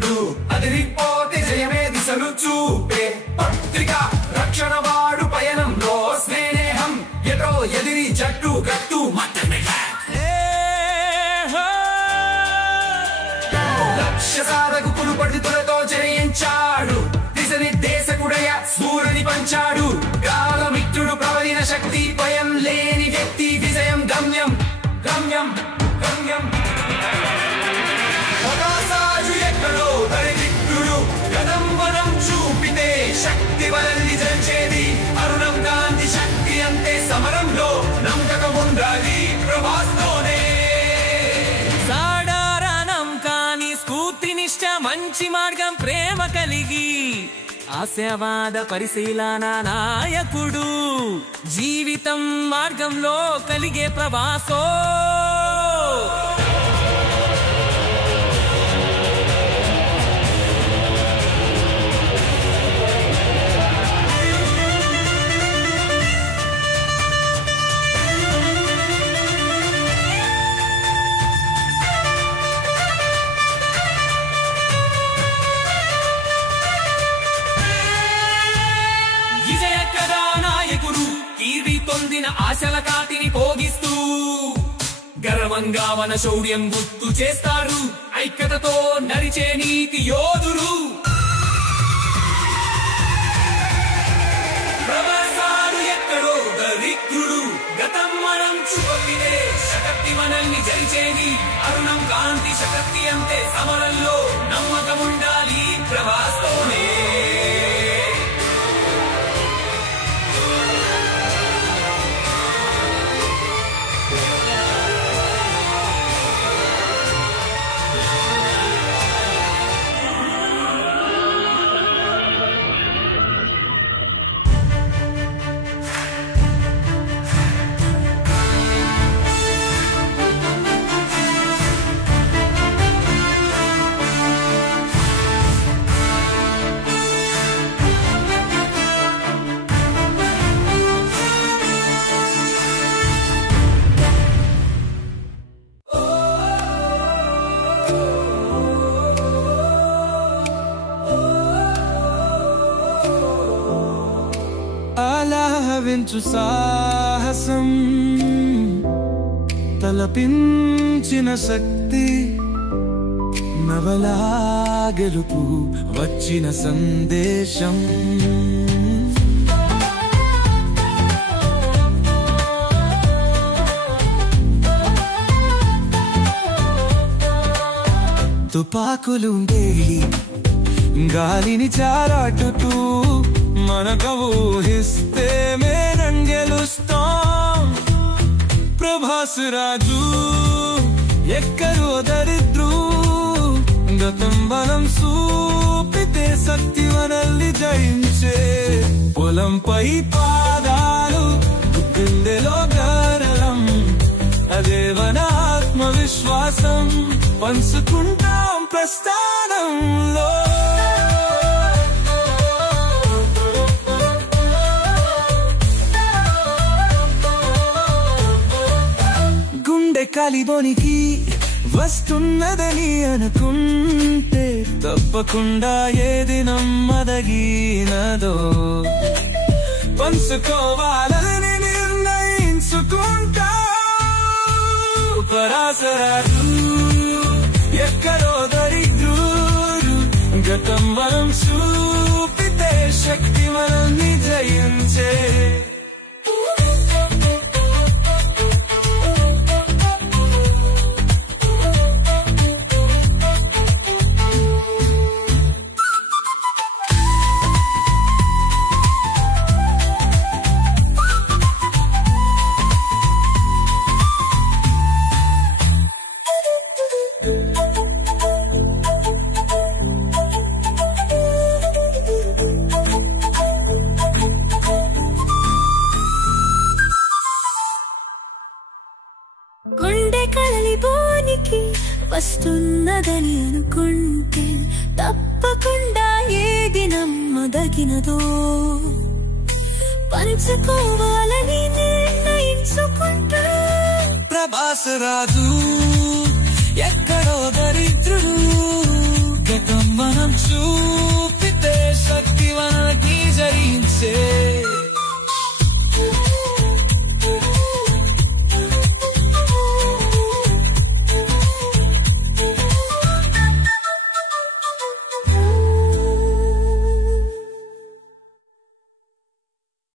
సూర్యుడు అదిరిపోతే జయమే దిశలు చూపే పత్రిక రక్షణ వాడు పయనంలో స్నేహం ఎటో ఎదిరి జట్టు గట్టు లక్ష్య సాధకులు పట్టుదలతో జయించాడు దిశ నిర్దేశకుడయ స్ఫూర్తిని పంచాడు కాలమిత్రుడు ప్రవలిన శక్తి భయం లేని వ్యక్తి విజయం గమ్యం గమ్యం గమ్యం ఒకసారి ఎక్కడో దరిద్రుడు కదంబరం చూపితే శక్తి వలల్లి జంచేది అరుణం గాంధీ శక్తి అంతే సమరంలో నమ్మకం ఉండాలి ప్రభాస్తోనే సాధారణం కాని స్ఫూర్తినిష్ట మంచి మార్గం ప్రేమ కలిగి ఆశావాద పరిశీలన నాయకుడు జీవితం మార్గంలో కలిగే ప్రవాసో పొందిన ఆశల కాటిని పోగిస్తూ గర్వంగా మన శౌర్యం గుర్తు చేస్తారు ఐక్యతతో నడిచే నీతి యోధులు ప్రవాసాలు ఎక్కడో దరిద్రుడు గతం మనం చూపితే శక్తి మనల్ని జరిచేది అరుణం కాంతి శక్తి అంతే సమరంలో నమ్మకం ఉండాలి ప్రవాస్తోనే ఆలావించు సాహసం తలపించిన శక్తి నవలా గెలుపు వచ్చిన సందేశం తుపాకులుండేవి గాలిని చారాటుతూ మనకు ఊహిస్తే మేనం గెలుస్తాం ప్రభాస్ రాజు ఎక్కడో దరిద్రు గతం బలం చూపితే శక్తి మనల్ని జయించే పొలంపై పాదాలు గుండెలో గరళం అదే మన ఆత్మవిశ్వాసం పంచుకుంటాం ప్రస్థానంలో కలిబోనికి వస్తున్నదని అనుకుంటే తప్పకుండా ఏది నమ్మదగినదో పంచుకోవాలని నిర్ణయించుకుంటా పరాసరాలు ఎక్కడో దరిద్రుడు గతం మనం చూపితే శక్తి మనల్ని జయించే వస్తున్నదని అనుకుంటే తప్పకుండా ఏది నమ్మదగినదో పంచుకోవాలని నిర్ణయించుకుంటా ప్రభాస్ రాజు ఎక్కడో దరిద్రుడు గతం మనం